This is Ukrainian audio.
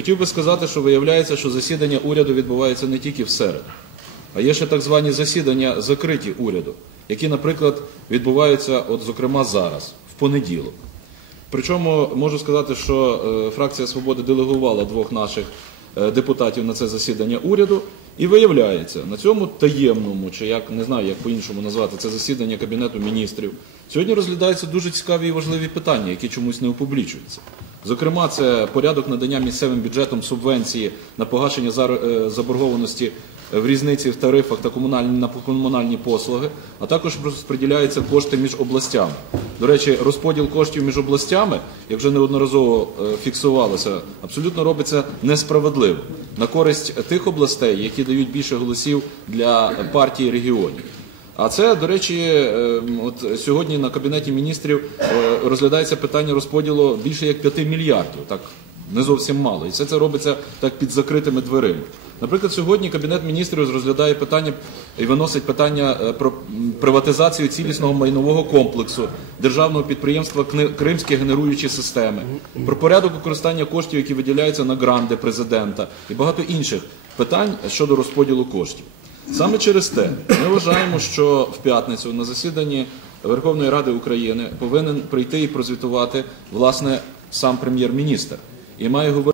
хотів би сказати, що виявляється, що засідання уряду відбувається не тільки в середу, а є ще так звані засідання закриті уряду, які, наприклад, відбуваються, от, зокрема, зараз, в понеділок. Причому можу сказати, що е, фракція Свободи делегувала двох наших е, депутатів на це засідання уряду, і виявляється, на цьому таємному, чи як не знаю, як по-іншому назвати це засідання Кабінету міністрів, сьогодні розглядаються дуже цікаві і важливі питання, які чомусь не опублічуються. Зокрема, це порядок надання місцевим бюджетом субвенції на погашення е, заборгованості в різниці в тарифах та комунальні на комунальні послуги, а також розподіляються кошти між областями. До речі, розподіл коштів між областями, як вже неодноразово е, фіксувалося, абсолютно робиться несправедливо на користь тих областей, які дають більше голосів для партії регіонів. А це, до речі, е, от сьогодні на кабінеті міністрів е, розглядається питання розподілу більше як 5 мільярдів. Так не зовсім мало. І все це робиться так під закритими дверима. Наприклад, сьогодні Кабінет міністрів розглядає питання і виносить питання е, про приватизацію цілісного майнового комплексу державного підприємства Кримські генеруючі системи, про порядок використання коштів, які виділяються на гранди президента, і багато інших питань щодо розподілу коштів. Саме через те ми вважаємо, що в п'ятницю на засіданні Верховної Ради України повинен прийти і прозвітувати власне сам прем'єр-міністр і має говорити.